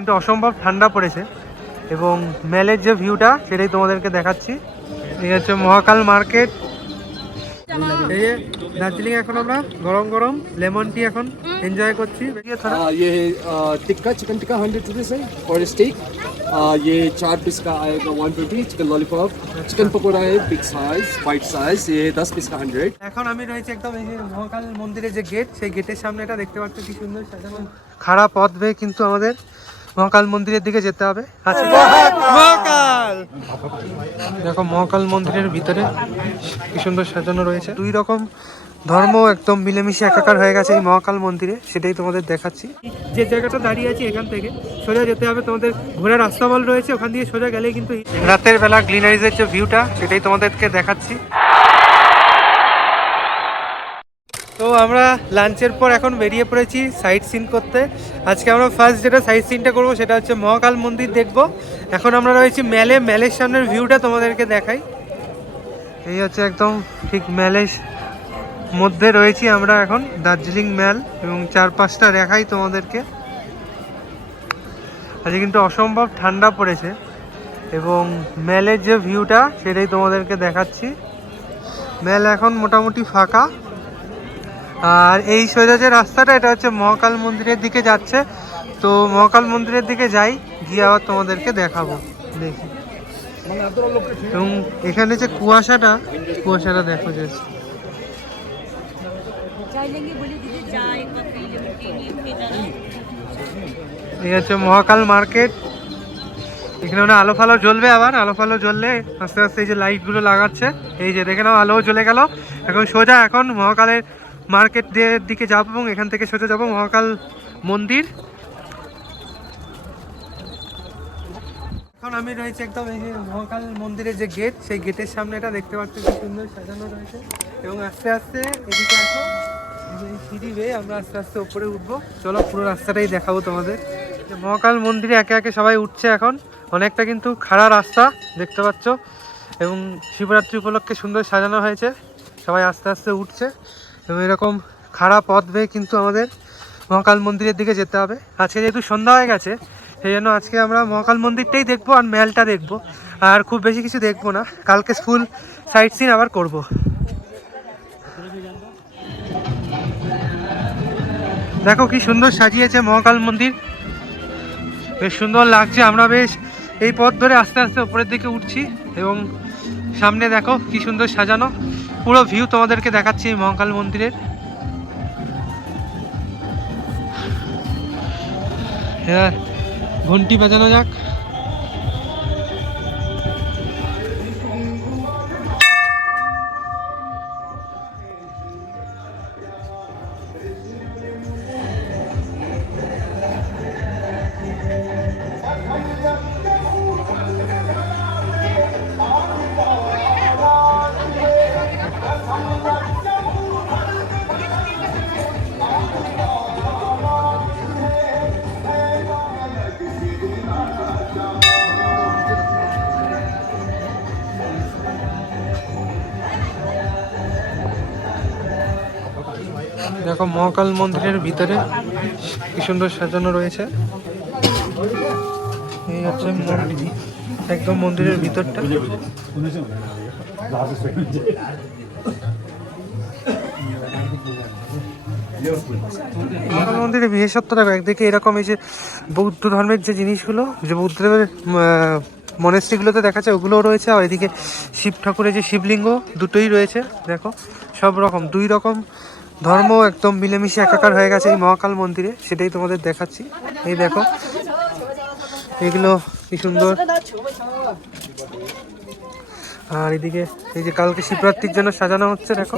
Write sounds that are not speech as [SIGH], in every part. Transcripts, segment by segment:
কিন্তু অসম্ভব ঠান্ডা পড়েছে এবং মেলের যে ভিউটা সেটাই তোমাদেরকে দেখাচ্ছি এই হচ্ছে মহাকাল মার্কেট এই যে দার্জিলিং এখন আমরা গরম গরম লেমন টি এখন এনজয় করছি বেরিয়ে থাকা। आ, ये है आ, tikka chicken tikka hundred rupees है और स्टेक आ, ये चार पीस का आएगा one fifty chicken lollipop chicken pakora है बिग साइज वाइट साइज ये दस पीस का हंड्रेड এখন আমি রয়েছি একদম এই যে মহাকাল মন্দিরের যে গেট সেই গেটের সামনে এটা দেখতে পাচ্ছ কি সুন্দর সাজানো খারাপ পথ বেয়ে কিন্তু আমাদের মহাকাল মন্দিরের দিকে যেতে হবে। আচ্ছা। মহাকাল। দেখো মহাকাল মন্দিরের ভিতরে কি সুন্দর সাজানো রয়েছে। দুই রকম ধর্ম একদম মিলেমিশে একাকার হয়ে গেছে এই মহাকাল মন্দিরে সেটাই তোমাদের দেখাচ্ছি। যে জায়গাটা দাঁড়িয়ে আছি এখান থেকে সোজা যেতে হবে তোমাদের ঘোরার রাস্তা বল রয়েছে ওখান দিয়ে সোজা গেলেই কিন্তু রাতের বেলা গ্লিনারিজের যে ভিউটা সেটাই তোমাদেরকে দেখাচ্ছি। আমরা লাঞ্চের পর এখন বেরিয়ে পড়েছি সাইট সিন করতে। আজকে আমরা ফার্স্ট যেটা সাইট সিনটা করব সেটা হচ্ছে মহাকাল মন্দির দেখব। এখন আমরা রয়েছি মেলে, মেলের সামনের ভিউটা তোমাদেরকে দেখাই। এই হচ্ছে একদম ঠিক মেলের মধ্যে রয়েছি আমরা এখন, দার্জিলিং ম্যাল এবং চারপাশটা দেখাই তোমাদেরকে। আজকে কিন্তু অসম্ভব ঠান্ডা পড়েছে এবং মেলের যে ভিউটা সেটাই তোমাদেরকে দেখাচ্ছি। মেল এখন মোটামুটি ফাঁকা। আর এই সোজা যে রাস্তাটা, এটা হচ্ছে মহাকাল মন্দিরের দিকে যাচ্ছে। তো মহাকাল মন্দিরের দিকে যাই, গিয়ে আবার তোমাদেরকে দেখাবো। দেখি। এবং এখানে যে কুয়াশাটা কুয়াশাটা দেখো যে ঠিক আছে মহাকাল মার্কেট। এখানে মানে আলো ফালো জ্বলবে আবার, আলো ফালো জ্বললে আস্তে আস্তে এই যে লাইটগুলো লাগাচ্ছে। এই যে দেখে নাও, আলোও জ্বলে গেল। এখন সোজা, এখন মহাকালের মার্কেট দিকে যাব এবং এখান থেকে সোজা যাব মহাকাল মন্দির। এখন আমি রয়েছি একদম এই যে মহাকাল মন্দিরের যে গেট সেই গেটের সামনে এটা দেখতে পাচ্ছি কি সুন্দর সাজানো রয়েছে। এবং আস্তে আস্তে এদিকে আসো সিঁড়ি বেয়ে আমরা আস্তে আস্তে উপরে উঠবো। চলো পুরো রাস্তাটাই দেখাবো তোমাদের। মহাকাল মন্দিরে একে একে সবাই উঠছে এখন। অনেকটা কিন্তু খাড়া রাস্তা, দেখতে পাচ্ছ। এবং শিবরাত্রি উপলক্ষে সুন্দর সাজানো হয়েছে। সবাই আস্তে আস্তে উঠছে। এবং এরকম খারাপ পথ বেয়ে কিন্তু আমাদের মহাকাল মন্দিরের দিকে যেতে হবে। আজকে যেহেতু সন্ধ্যা হয়ে গেছে, সেই জন্য আজকে আমরা মহাকাল মন্দিরটাই দেখব আর মেলটা দেখব। আর খুব বেশি কিছু দেখব না। কালকে ফুল সাইট সিন আবার করব। দেখো কি সুন্দর সাজিয়েছে মহাকাল মন্দির। বেশ সুন্দর লাগছে। আমরা বেশ এই পথ ধরে আস্তে আস্তে উপরের দিকে উঠছি এবং সামনে দেখো কি সুন্দর সাজানো। পুরো ভিউ তোমাদেরকে দেখাচ্ছি এই মহাকাল মন্দিরের। ঘন্টি বাজানো যাক। দেখো, মহাকাল মন্দিরের ভিতরে কি সুন্দর সাজানো রয়েছে। এই হচ্ছে একদম মন্দিরের ভিতরটা। মহাকাল মন্দিরের বিশেষত্ব দেখো, একদিকে এরকম এই যে বৌদ্ধ ধর্মের যে জিনিসগুলো, যে বৌদ্ধদেবের মনেস্ট্রিগুলোতে দেখা যায় ওগুলোও রয়েছে। আর এদিকে শিব ঠাকুরের যে শিবলিঙ্গ দুটোই রয়েছে, দেখো, সব রকম, দুই রকম ধর্ম একদম মিলেমিশে একাকার হয়ে গেছে এই মহাকাল মন্দিরে, সেটাই তোমাদের দেখাচ্ছি। এই দেখো, এগুলো কি সুন্দর। আর এদিকে এই যে কালকে শিবরাত্রির জন্য সাজানো হচ্ছে, দেখো,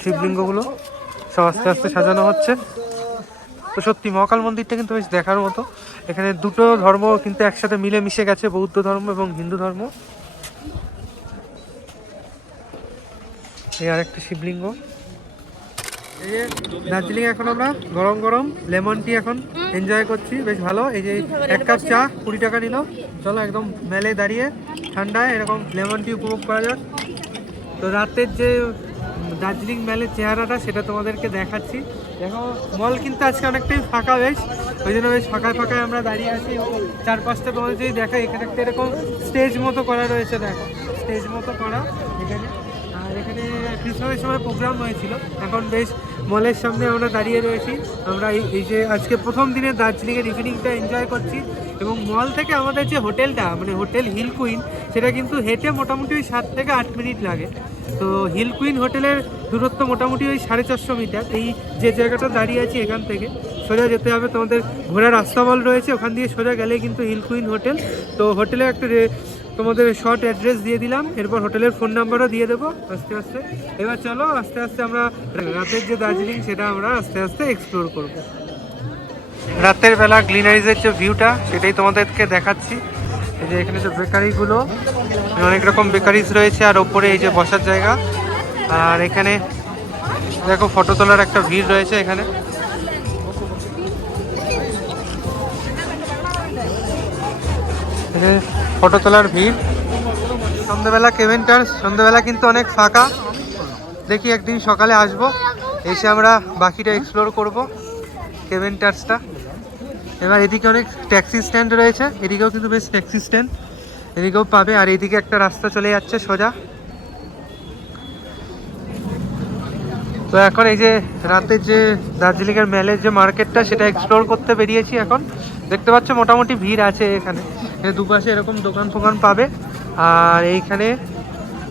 শিবলিঙ্গগুলো সব আস্তে আস্তে সাজানো হচ্ছে। তো সত্যি মহাকাল মন্দিরটা কিন্তু বেশ দেখার মতো। এখানে দুটো ধর্ম কিন্তু একসাথে মিলে মিশে গেছে, বৌদ্ধ ধর্ম এবং হিন্দু ধর্ম। এই আরেকটা শিবলিঙ্গ। এই যে দার্জিলিং এখন আমরা গরম গরম, লেমন টি এখন এনজয় করছি, বেশ ভালো। এই যে এক কাপ চা, কুড়ি টাকা নিল। চলো একদম মেলে দাঁড়িয়ে ঠান্ডায় এরকম লেমন টি উপভোগ করা যাক। তো রাতের যে দার্জিলিং ম্যালের চেহারাটা, সেটা তোমাদেরকে দেখাচ্ছি। দেখো মল কিন্তু আজকে অনেকটাই ফাঁকা বেশ। ওই জন্য বেশ ফাঁকায় ফাঁকায় আমরা দাঁড়িয়ে আছি। এবং চারপাশটা তোমাদের যদি দেখা এখানে একটা এরকম স্টেজ মতো করা রয়েছে, দেখো। স্টেজ মতো করা। ক্রিসমাসের সময় প্রোগ্রাম হয়েছিল। এখন বেশ মলের সামনে আমরা দাঁড়িয়ে রয়েছি। আমরা এই যে আজকে প্রথম দিনে দার্জিলিংয়ের ইভিনিংটা এনজয় করছি এবং মল থেকে আমাদের যে হোটেলটা মানে হোটেল হিল কুইন সেটা কিন্তু হেঁটে মোটামুটি ওই সাত থেকে আট মিনিট লাগে। তো হিল কুইন হোটেলের দূরত্ব মোটামুটি ওই সাড়ে চারশো মিটার। এই যে জায়গাটা দাঁড়িয়ে আছি এখান থেকে, সোজা যেতে হবে তোমাদের ঘোরার রাস্তা বল রয়েছে, ওখান দিয়ে সোজা গেলে কিন্তু হিল কুইন হোটেল। তো হোটেলে একটা তোমাদের শর্ট অ্যাড্রেস দিয়ে দিলাম, এরপর হোটেলের ফোন নাম্বারও দিয়ে দেবো, আস্তে আস্তে। এবার চলো, আস্তে আস্তে আমরা রাতের যে দার্জিলিং, সেটা আমরা আস্তে আস্তে এক্সপ্লোর করব। রাতের বেলা গ্লিনারিজের যে ভিউটা সেটাই তোমাদেরকে দেখাচ্ছি। এই যে এখানে যে বেকারিগুলো অনেক রকম বেকারিজ রয়েছে, আর ওপরে এই যে বসার জায়গা। আর এখানে দেখো ফটো তোলার একটা ভিড় রয়েছে এখানে ফটো তোলার ভিড়। সন্ধ্যেবেলা কেভেন্টার সন্ধ্যেবেলা কিন্তু অনেক ফাঁকা। দেখি একদিন সকালে আসব, এসে আমরা বাকিটা এক্সপ্লোর করব কেভেন্টার্সটা। এবার এদিকে অনেক ট্যাক্সি স্ট্যান্ড রয়েছে, এদিকেও কিন্তু বেশ ট্যাক্সি স্ট্যান্ড এদিকেও পাবে। আর এদিকে একটা রাস্তা চলে যাচ্ছে সোজা। তো এখন এই যে রাতের যে দার্জিলিংয়ের মেলের যে মার্কেটটা, সেটা এক্সপ্লোর করতে বেরিয়েছি এখন। দেখতে পাচ্ছ মোটামুটি ভিড় আছে এখানে। দুপাশে এরকম দোকান ফোকান পাবে। আর এইখানে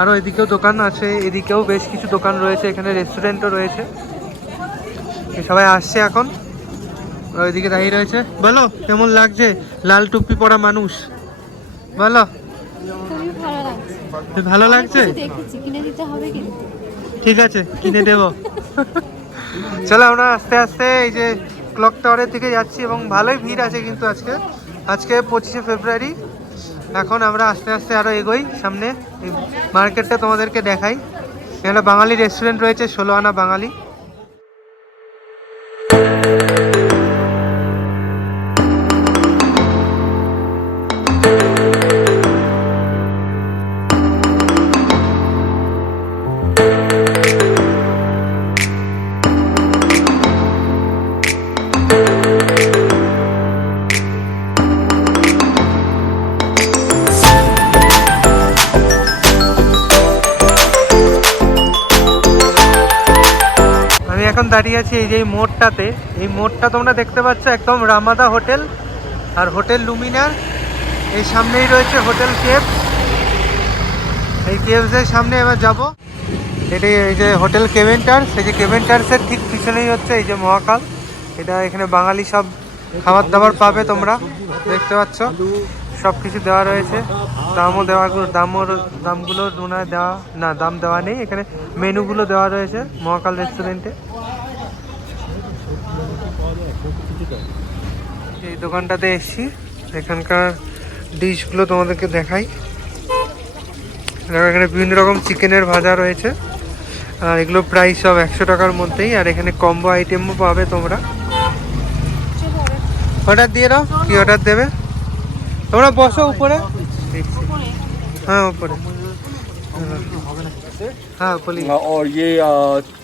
আরও এদিকেও দোকান আছে এদিকেও বেশ কিছু দোকান রয়েছে এখানে রেস্টুরেন্টও রয়েছে। সবাই আসছে এখন। ওইদিকে দাঁড়িয়ে রয়েছে। বলো কেমন লাগছে? লাল টুপি পরা মানুষ। বলো। ভালো লাগছে। ঠিক আছে কিনে দেব। [LAUGHS] চলো আমরা আস্তে আস্তে এই যে ক্লক টাওয়ারের দিকে যাচ্ছি এবং ভালোই ভিড় আছে কিন্তু আজকে। আজকে পঁচিশে ফেব্রুয়ারি। এখন আমরা আস্তে আস্তে আরও এগোই সামনে। মার্কেটটা তোমাদেরকে দেখাই। এখানে বাঙালি রেস্টুরেন্ট রয়েছে, ষোলো আনা বাঙালি। দাঁড়িয়ে আছি এই যে মোড়টাতে। এই মোড়টা তোমরা দেখতে পাচ্ছ একদম রামাদা হোটেল আর হোটেল লুমিনার এই সামনেই রয়েছে হোটেল কেভস। এই কেভসের সামনে এবার যাব। এটি এই যে হোটেল কেভেন্টার্স এই যে কেভেন্টার্সের ঠিক পিছনেই হচ্ছে এই যে মহাকাল। এটা এখানে বাঙালি সব খাবার দাবার পাবে তোমরা। দেখতে পাচ্ছ? সব কিছু দেওয়া রয়েছে। দামও দেওয়া, দামও, দামগুলো ওনার দেওয়া, না, দাম দেওয়া নেই। এখানে মেনুগুলো দেওয়া রয়েছে মহাকাল রেস্টুরেন্টে। এই দোকানটাতে এসেছি। এখানকার ডিশগুলো তোমাদেরকে দেখাই। দেখো, এখানে বিভিন্ন রকম চিকেনের ভাজা রয়েছে। আর এগুলো প্রাইস সব একশো টাকার মধ্যেই। আর এখানে কম্বো আইটেমও পাবে তোমরা। অর্ডার দিয়ে দাও, কি অর্ডার দেবে? তোমরা বসো উপরে হ্যাঁ উপরে হ্যাঁ বলি और ये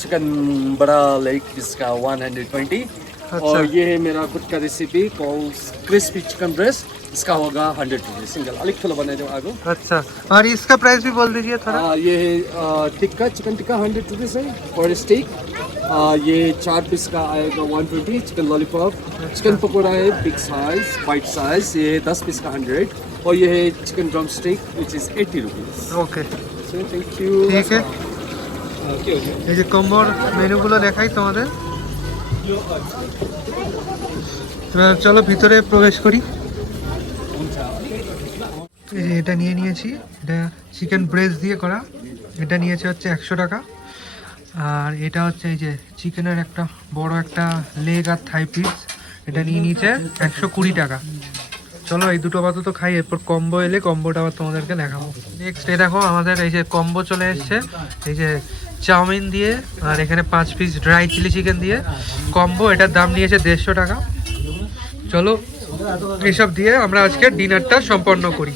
चिकन बड़ा लेग इसका 120 अच्छा। और ये है मेरा खुद का recipe call crispy chicken breast इसका होगा हंड्रेड रुपीज सिंगल अलिक ठुलो बने जो आगो अच्छा और इसका प्राइस भी बोल दीजिए थोड़ा आ, ये है आ, tikka chicken tikka hundred rupees है और स्टेक आ, ये चार पीस का आएगा one twenty chicken lollipop chicken pakora है बिग साइज वाइट साइज ये दस पीस का हंड्रेड और ये है chicken drumstick which is eighty rupees okay so thank you ঠিক আছে এই যে কম্বোর মেনুগুলো দেখাই তোমাদের এবার চলো ভিতরে প্রবেশ করি। এটা নিয়ে নিয়েছি। এটা চিকেন ব্রেস্ট দিয়ে করা। এটা নিয়েছে হচ্ছে একশো টাকা। আর এটা হচ্ছে এই যে চিকেনের একটা বড় একটা লেগ আর থাই পিস এটা নিয়ে নিয়েছে একশো কুড়ি টাকা। চলো, এই দুটো আপাতত খাই, এরপর কম্বো এলে কম্বোটা আবার তোমাদেরকে দেখাবো। নেক্সট এ দেখো, আমাদের এই যে কম্বো চলে এসছে। এই যে চাউমিন দিয়ে, আর এখানে পাঁচ পিস ড্রাই চিলি চিকেন দিয়ে কম্বো এটার দাম নিয়েছে দেড়শো টাকা। চলো, এসব দিয়ে আমরা আজকে ডিনারটা সম্পন্ন করি।